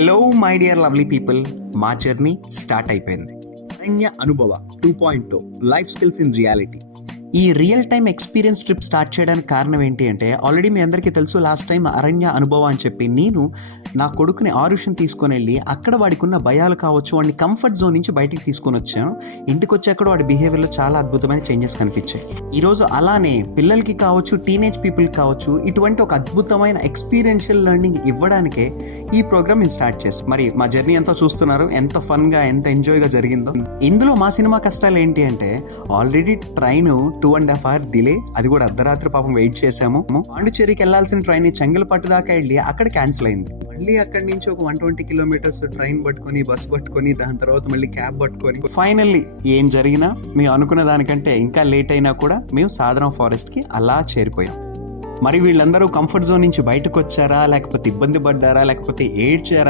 Hello my dear lovely people, మా journey start అయిపోయింది. అరణ్య అనుభవ 2.0 లైఫ్ స్కిల్స్ ఇన్ రియాలిటీ. ఈ real time experience trip start చేయడానికి కారణం ఏంటి అంటే, ఆల్రెడీ మీ అందరికీ తెలుసు, లాస్ట్ టైం అరణ్య అనుభవ అని చెప్పి నేను నా కొడుకుని ఆరుషిని తీసుకొని వెళ్ళి అక్కడ వాడికి ఉన్న భయాలు కావచ్చు, వాడిని కంఫర్ట్ జోన్ నుంచి బయటికి తీసుకొని వచ్చాను. ఇంటికి వచ్చాక వాడి బిహేవియర్లో చాలా అద్భుతమైన చేంజెస్ కనిపించాయి. ఈరోజు అలానే పిల్లలకి కావచ్చు, టీనేజ్ పీపుల్కి కావచ్చు, ఇటువంటి ఒక అద్భుతమైన ఎక్స్పీరియన్షియల్ లెర్నింగ్ ఇవ్వడానికే ఈ ప్రోగ్రామ్ నేను స్టార్ట్ చేస్తాను. మరి మా జర్నీ ఎంతో చూస్తున్నారు, ఎంత ఫన్గా ఎంత ఎంజాయ్గా జరిగిందో. ఇందులో మా సినిమా కష్టాలు ఏంటి అంటే, ఆల్రెడీ ట్రైన్ 2.5 hours డిలే, అది కూడా అర్ధరాత్రి పాపం వెయిట్ చేసాము. పాండిచ్చేరికి వెళ్లాల్సిన ట్రైన్ చెంగల్పట్టు దాకా వెళ్ళి అక్కడ క్యాన్సిల్ అయింది. మళ్ళీ అక్కడి నుంచి ఒక 120 kilometers ట్రైన్ పట్టుకొని, బస్ పట్టుకొని, దాని తర్వాత మళ్ళీ క్యాబ్ పట్టుకొని, ఫైనల్లీ ఏం జరిగినా మేము అనుకున్న దానికంటే ఇంకా లేట్ అయినా కూడా మేము సాధన ఫారెస్ట్ కి అలా చేరిపోయాం. మరి వీళ్ళందరూ కంఫర్ట్ జోన్ నుంచి బయటకు వచ్చారా, లేకపోతే ఇబ్బంది పడ్డారా, లేకపోతే ఏడ్చారా?